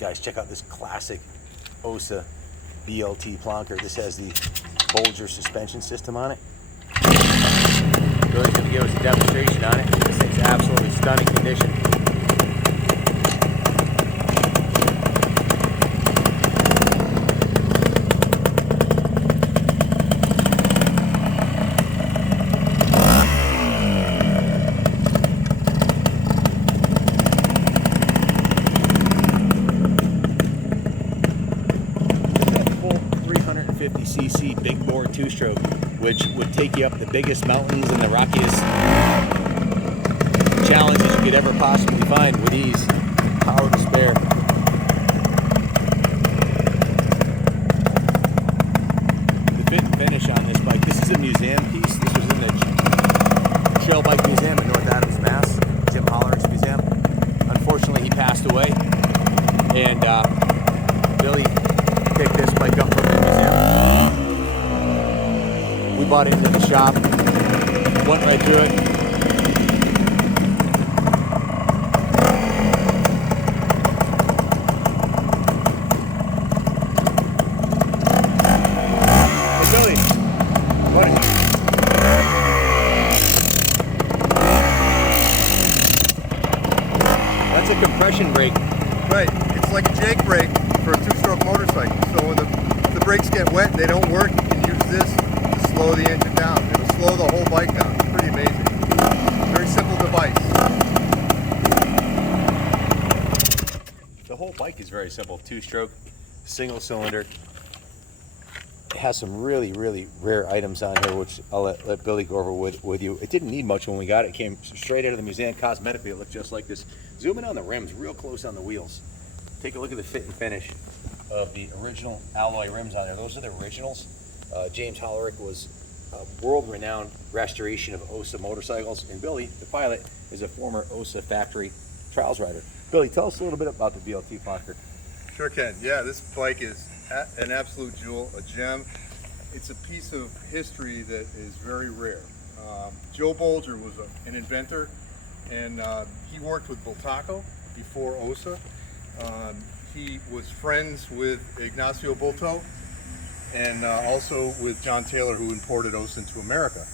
Guys, check out this classic Ossa BLT Plonker. This has the Bolger suspension system on it. Billy's going to give us a demonstration on it. This thing's absolutely stunning condition. cc big bore two-stroke, which would take you up the biggest mountains and the rockiest challenges you could ever possibly find with ease. Power to spare. The fit and finish on this bike. This is a museum piece. This was in the Trail Bike Museum in North Adams, Mass. Jim Hollerich's museum. Unfortunately, he passed away, and Billy picked this bike up from the museum. We bought it into the shop, went right through it. Hey Billy, buddy. That's a compression brake. Right, it's like a Jake brake for a two-stroke motorcycle. So when the brakes get wet and they don't work, you can use this to slow the engine down. It'll slow the whole bike down. It's pretty amazing. Very simple device. The whole bike is very simple. Two-stroke, single cylinder. It has some really, really rare items on here, which I'll let Billy go over with you. It didn't need much when we got it. It came straight out of the museum. Cosmetically, it looked just like this. Zoom in on the rims, real close on the wheels. Take a look at the fit and finish of the original alloy rims on there. Those are the originals. James Hollerich was a world-renowned restoration of Ossa motorcycles, and Billy, the pilot, is a former Ossa factory trials rider. Billy, tell us a little bit about the BLT Plonker. Sure can. Yeah, this bike is an absolute jewel, a gem. It's a piece of history that is very rare. Joe Bolger was an inventor, and he worked with Bultaco before Ossa. He was friends with Ignacio Bulto and also with John Taylor, who imported Ossa into America.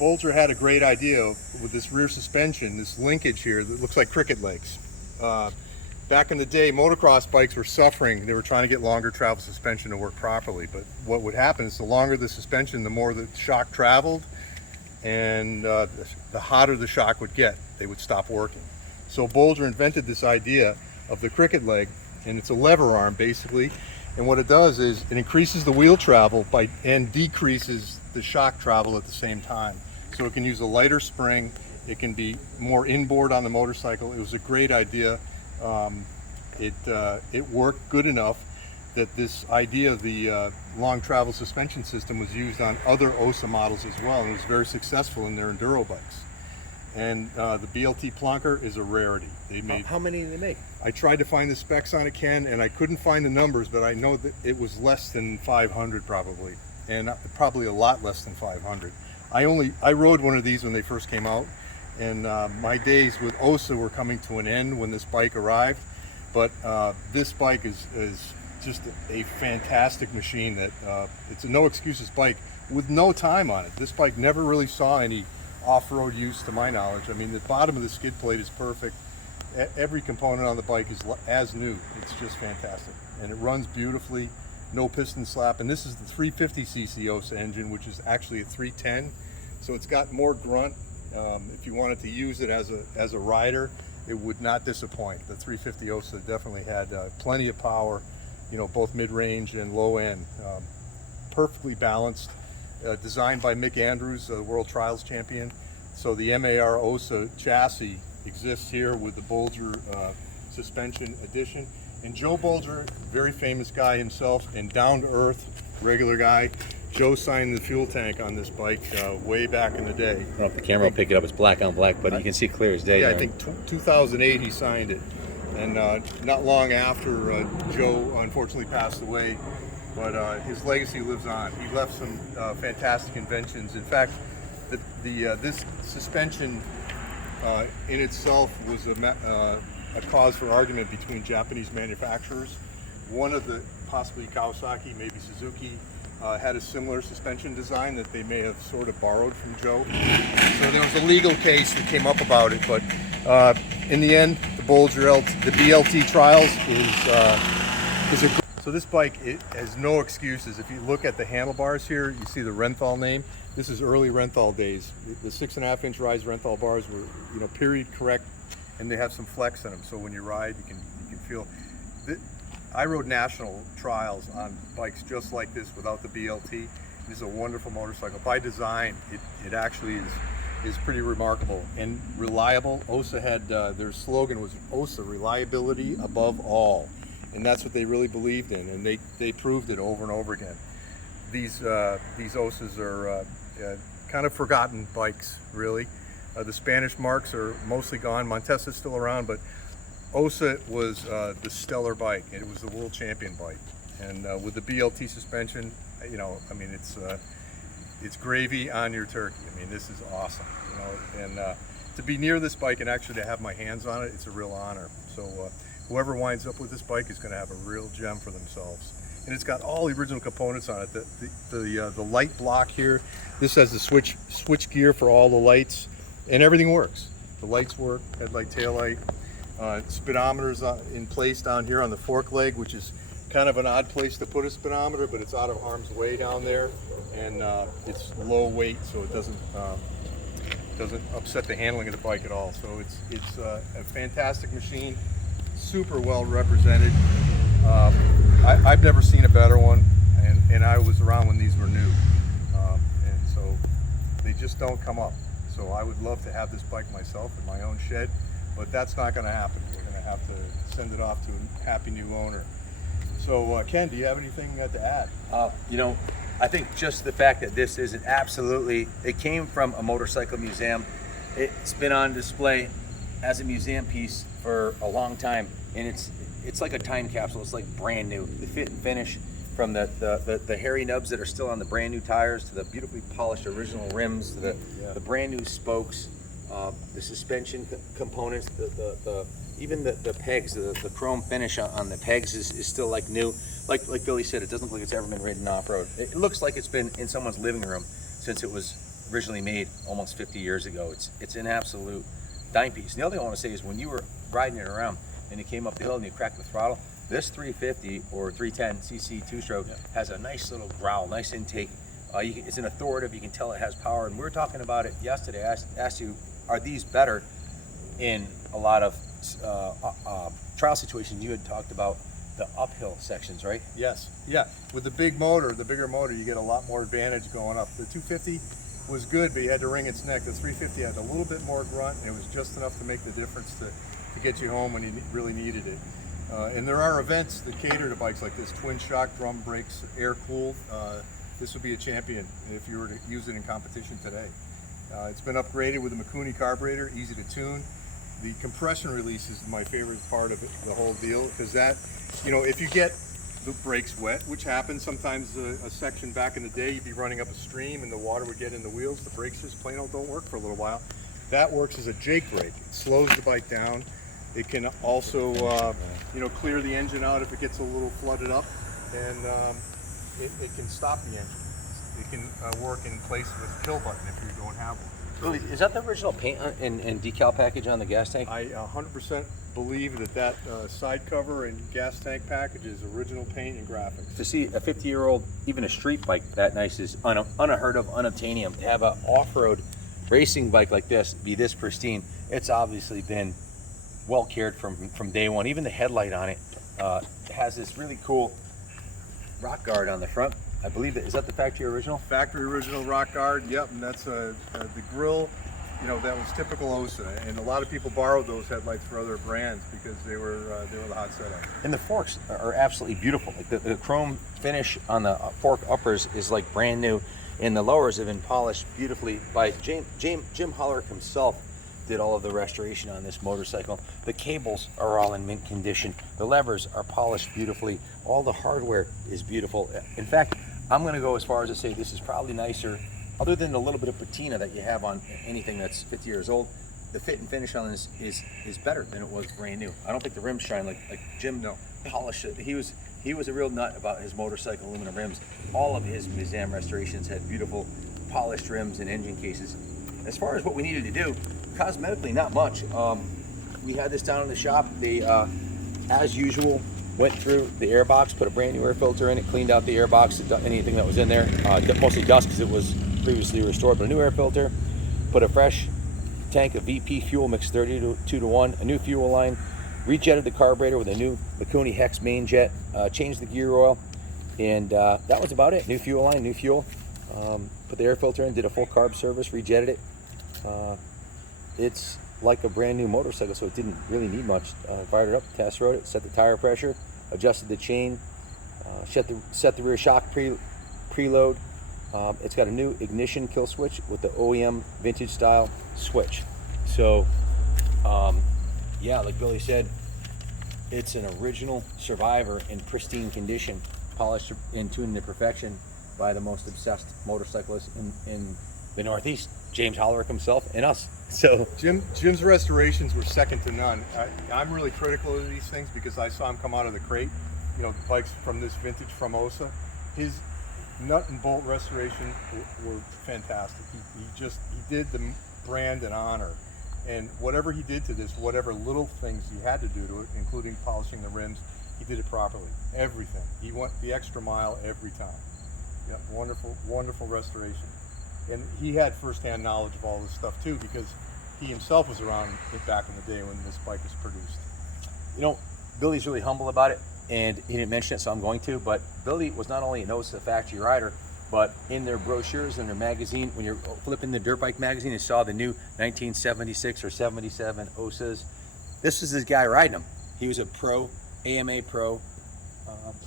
Bolger had a great idea with this rear suspension, this linkage here that looks like cricket legs. Back in the day, motocross bikes were suffering. They were trying to get longer travel suspension to work properly, but what would happen is the longer the suspension, the more the shock traveled, and the hotter the shock would get. They would stop working. So Bolger invented this idea of the cricket leg, and it's a lever arm basically, and what it does is it increases the wheel travel and decreases the shock travel at the same time. So it can use a lighter spring, it can be more inboard on the motorcycle. It was a great idea. It worked good enough that this idea of the long travel suspension system was used on other Ossa models as well, and it was very successful in their enduro bikes. And the BLT Plonker is a rarity. They made. How many did they make? I tried to find the specs on it, Ken, and I couldn't find the numbers, but I know that it was less than 500 probably, and probably a lot less than 500. I rode one of these when they first came out, and my days with Ossa were coming to an end when this bike arrived. But this bike is just a fantastic machine. That it's a no excuses bike with no time on it. This bike never really saw any off-road use to my knowledge. I mean, the bottom of the skid plate is perfect. Every component on the bike is as new. It's just fantastic, and it runs beautifully. No piston slap, and this is the 350cc Ossa engine, which is actually a 310, so it's got more grunt. If you wanted to use it as a rider, it would not disappoint. The 350 Ossa definitely had plenty of power, you know, both mid-range and low end. Perfectly balanced. Designed by Mick Andrews, the World Trials champion. So the MAR Ossa chassis exists here with the Bolger suspension addition. And Joe Bolger, very famous guy himself, and down-to-earth, regular guy. Joe signed the fuel tank on this bike way back in the day. I don't know if the camera will pick it up. It's black on black, but you can see it clear as day. Yeah, there. I think 2008 he signed it. And not long after, Joe unfortunately passed away, but his legacy lives on. He left some fantastic inventions. In fact, this suspension in itself was a cause for argument between Japanese manufacturers. One of the, possibly Kawasaki, maybe Suzuki, had a similar suspension design that they may have sort of borrowed from Joe. So there was a legal case that came up about it, but in the end, the Bolger the BLT Trials is a good. So this bike, it has no excuses. If you look at the handlebars here, you see the Renthal name. This is early Renthal days. The 6.5-inch rise Renthal bars were, you know, period correct, and they have some flex in them. So when you ride, you can feel. I rode national trials on bikes just like this without the BLT. This is a wonderful motorcycle. By design, it actually is pretty remarkable and reliable. Ossa had, their slogan was Ossa, reliability above all. And that's what they really believed in, and they proved it over and over again. These Ossas are kind of forgotten bikes, really. The Spanish marks are mostly gone. Montessa's still around, but Ossa was the stellar bike. It was the world champion bike, and with the BLT suspension, you know, I mean, it's gravy on your turkey. I mean, this is awesome, you know. And to be near this bike and actually to have my hands on it, it's a real honor. So whoever winds up with this bike is going to have a real gem for themselves. And it's got all the original components on it. The light block here. This has the switch gear for all the lights, and everything works. The lights work, headlight, taillight. Speedometers in place down here on the fork leg, which is kind of an odd place to put a speedometer, but it's out of harm's way down there, and it's low weight, so it doesn't upset the handling of the bike at all. So it's a fantastic machine, super well represented. I've never seen a better one, and I was around when these were new, and so they just don't come up. So I would love to have this bike myself in my own shed, but that's not going to happen. We're going to have to send it off to a happy new owner. So Ken, do you have anything to add? You know, I think just the fact that this is it came from a motorcycle museum. It's been on display as a museum piece for a long time, and it's like a time capsule. It's like brand new. The fit and finish, from the hairy nubs that are still on the brand new tires, to the beautifully polished original rims, to the brand new spokes, the suspension components, even the pegs, the chrome finish on the pegs is still like new. Like Billy said, it doesn't look like it's ever been ridden off-road. It looks like it's been in someone's living room since it was originally made almost 50 years ago. It's an absolute dime piece. And the other thing I want to say is, when you were riding it around and you came up the hill and you cracked the throttle, this 350 or 310 cc two-stroke has a nice little growl, nice intake. It's an authoritative. You can tell it has power. And we were talking about it yesterday. I asked you, are these better in a lot of trial situations? You had talked about the uphill sections, right? Yes. Yeah. With the bigger motor, you get a lot more advantage going up. The 250 was good, but you had to wring its neck. The 350 had a little bit more grunt, and it was just enough to make the difference to get you home when you really needed it. And there are events that cater to bikes like this: twin shock, drum brakes, air cooled. This would be a champion if you were to use it in competition today. It's been upgraded with a Mikuni carburetor, easy to tune. The compression release is my favorite part of it, the whole deal, because that, you know, if you get the brakes wet, which happens sometimes, a section back in the day, you'd be running up a stream and the water would get in the wheels, the brakes just plain old don't work for a little while. That works as a Jake brake. It slows the bike down. It can also, you know, clear the engine out if it gets a little flooded up, and it can stop the engine. It can work in place with a kill button if you don't have one. Is that the original paint and decal package on the gas tank? I 100% believe that side cover and gas tank package is original paint and graphics. To see a 50-year-old, even a street bike that nice, is unheard of, unobtainium. To have an off-road racing bike like this be this pristine, it's obviously been well cared from day one. Even the headlight on it has this really cool rock guard on the front. I believe is that the factory original? Factory original rock guard. Yep, and that's the grill. You know, that was typical Ossa, and a lot of people borrowed those headlights for other brands because they were the hot setup. And the forks are absolutely beautiful. Like the chrome finish on the fork uppers is like brand new, and the lowers have been polished beautifully by Jim Holler himself. Did all of the restoration on this motorcycle. The cables are all in mint condition. The levers are polished beautifully. All the hardware is beautiful. In fact, I'm going to go as far as to say this is probably nicer, other than the little bit of patina that you have on anything that's 50 years old. the fit and finish on this is better than it was brand new. I don't think the rims shine like Jim polished it. He was a real nut about his motorcycle aluminum rims. All of his museum restorations had beautiful polished rims and engine cases. As far as what we needed to do, cosmetically, not much. We had this down in the shop. They, as usual, went through the air box, put a brand new air filter in it, cleaned out the air box, anything that was in there, mostly dust because it was previously restored, but a new air filter, put a fresh tank of VP fuel mixed 32-to-1, a new fuel line, rejetted the carburetor with a new Mikuni Hex main jet, changed the gear oil, and that was about it. New fuel line, new fuel. Put the air filter in, did a full carb service, rejetted it. It's like a brand new motorcycle, so it didn't really need much. Fired it up, test rode it, set the tire pressure, adjusted the chain, set the rear shock preload. It's got a new ignition kill switch with the OEM vintage style switch. So yeah, like Billy said, it's an original Survivor in pristine condition, polished and tuned to perfection by the most obsessed motorcyclist in the Northeast, James Hollerick himself and us. So Jim's restorations were second to none. I'm really critical of these things because I saw him come out of the crate, you know, bikes from this vintage from Ossa. His nut and bolt restoration were fantastic. He did the brand an honor, and whatever he did to this, whatever little things he had to do to it, including polishing the rims, he did it properly. Everything. He went the extra mile every time. Yeah, wonderful restoration. And he had firsthand knowledge of all this stuff too, because he himself was around back in the day when this bike was produced. You know, Billy's really humble about it, and he didn't mention it, so I'm going to, but Billy was not only an Ossa factory rider, but in their brochures and their magazine, when you're flipping the dirt bike magazine, you saw the new 1976 or 77 Ossas. This was this guy riding them. He was a pro, AMA pro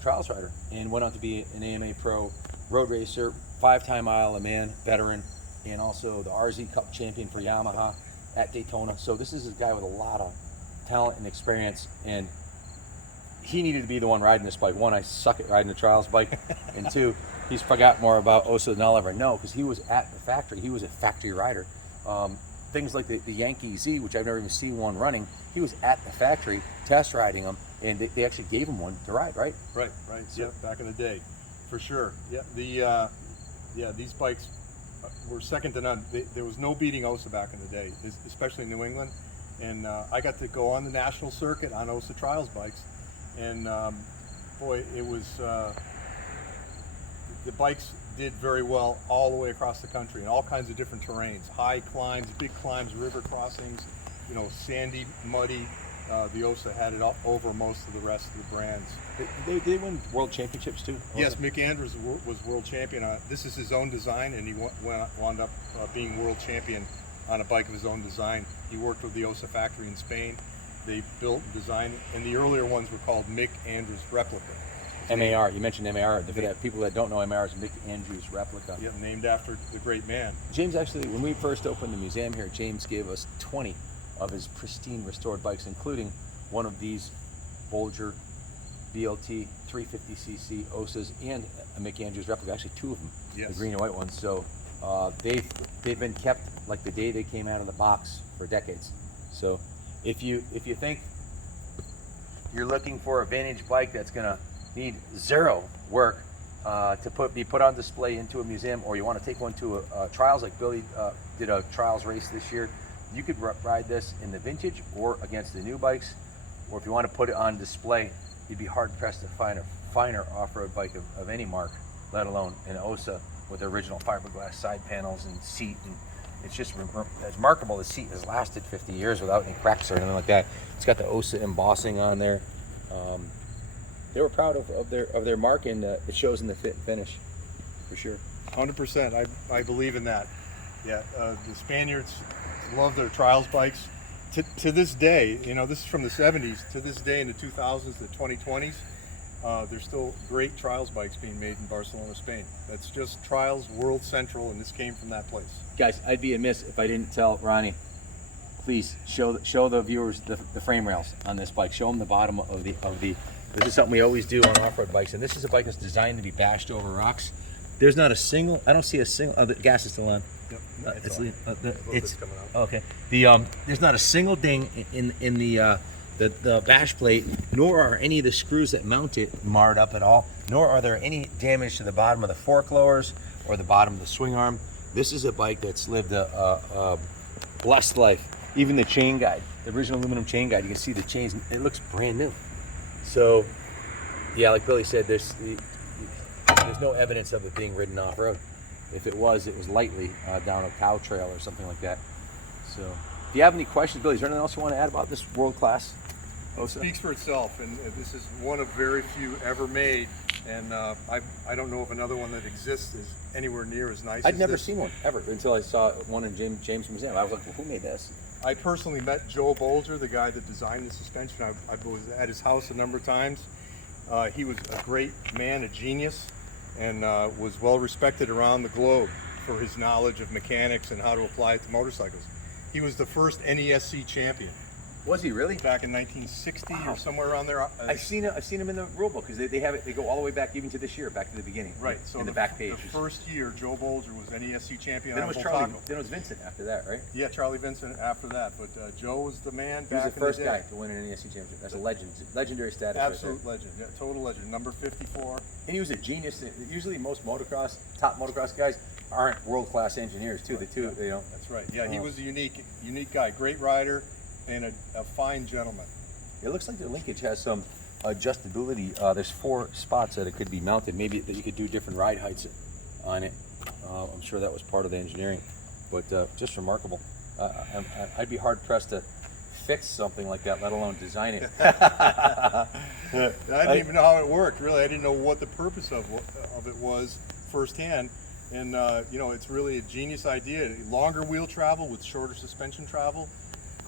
trials rider, and went on to be an AMA pro road racer, 5-time Isle of Man veteran, and also the RZ Cup champion for Yamaha at Daytona. So this is a guy with a lot of talent and experience, and he needed to be the one riding this bike. One, I suck at riding a trials bike, and two, he's forgot more about Ossa than I'll ever know because he was at the factory. He was a factory rider. Things like the Yankee Z, which I've never even seen one running, he was at the factory test riding them, and they actually gave him one to ride, right? Right. Yeah, back in the day, for sure. Yeah, these bikes were second to none. There was no beating Ossa back in the day, especially in New England. And I got to go on the national circuit on Ossa trials bikes, and boy, it was the bikes did very well all the way across the country in all kinds of different terrains, high climbs, big climbs, river crossings, you know, sandy, muddy. The Ossa had it up over most of the rest of the brands. They win world championships too? Yes, Mick Andrews was world champion. This is his own design, and he wound up being world champion on a bike of his own design. He worked with the Ossa factory in Spain. They built and designed, and the earlier ones were called Mick Andrews Replica. MAR, you mentioned MAR. For people that don't know, MAR is Mick Andrews Replica. Yeah, named after the great man. James actually, when we first opened the museum here, James gave us 20 of his pristine restored bikes, including one of these Bolger BLT 350cc Ossas and a Mick Andrews replica, actually two of them, yes. The green and white ones. So they've been kept like the day they came out of the box for decades. So if you think you're looking for a vintage bike that's gonna need zero work to be put on display into a museum, or you want to take one to a trials, like Billy did a trials race this year, you could ride this in the vintage or against the new bikes, or if you want to put it on display, you'd be hard pressed to find a finer off-road bike of any mark, let alone an Ossa with the original fiberglass side panels and seat. And it's just it's remarkable. The seat has lasted 50 years without any cracks or anything like that. It's got the Ossa embossing on there. They were proud of their mark, and it shows in the fit and finish, for sure. 100%. I believe in that. Yeah, the Spaniards love their trials bikes. To this day, you know, this is from the 70s. To this day, in the 2000s, the 2020s, there's still great trials bikes being made in Barcelona, Spain. That's just Trials World Central, and this came from that place. Guys, I'd be amiss if I didn't tell Ronnie, please show the viewers the frame rails on this bike. Show them the bottom of the. This is something we always do on off-road bikes, and this is a bike that's designed to be bashed over rocks. There's not a single. I don't see a single. Oh, the gas is still on. Yep. It's all- it's coming out. okay. There's not a single ding in the bash plate, nor are any of the screws that mount it marred up at all, nor are there any damage to the bottom of the fork lowers or the bottom of the swing arm. This is a bike that's lived a blessed life. Even the chain guide, the original aluminum chain guide, you can see the chains. It looks brand new. So, yeah, like Billy said, there's no evidence of it being ridden off road. If it was lightly down a cow trail or something like that. So, if you have any questions, Billy, is there anything else you want to add about this world-class Ossa? Speaks for itself, and this is one of very few ever made, and I don't know if another one that exists is anywhere near as nice. I'd as never this. seen one ever until I saw one in James Museum. I was like, well, who made this? I personally met Joe Bolger, the guy that designed the suspension. I was at his house a number of times. He was a great man, a genius, and was well respected around the globe for his knowledge of mechanics and how to apply it to motorcycles. He was the first NESC champion Was he really? back in 1960 Wow. or somewhere around there. I've seen him in the rule book because they have it. They go all the way back even to this year, back to the beginning. Right, so in the back page. The first year, Joe Bolger was NESC champion. Then it on was Bull Charlie. Taco. Then it was Vincent after that, right? Yeah, Charlie Vincent after that, but Joe was the man He was back the first in the day. guy to win an NESC championship. That's a legend, legendary status. Absolute Right there. legend, yeah, total legend. Number 54. And he was a genius. Usually, most top motocross guys aren't world-class engineers too. The two, you know. That's right. Yeah, he was a unique guy, great rider, and a fine gentleman. It looks like the linkage has some adjustability. There's 4 spots that it could be mounted. Maybe that you could do different ride heights on it. I'm sure that was part of the engineering, but just remarkable. I'd be hard pressed to fix something like that, let alone design it. I didn't even know how it worked. Really, I didn't know what the purpose of it was firsthand. And you know, it's really a genius idea. Longer wheel travel with shorter suspension travel,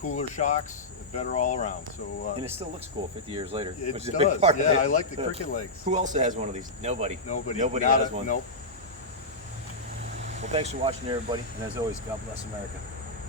cooler shocks, better all around. So And it still looks cool 50 years later. it which is a does. big part of Yeah, it. I like the cricket legs. Who else has one of these? Nobody. Nobody has one. Nope. Well, thanks for watching, everybody. And as always, God bless America.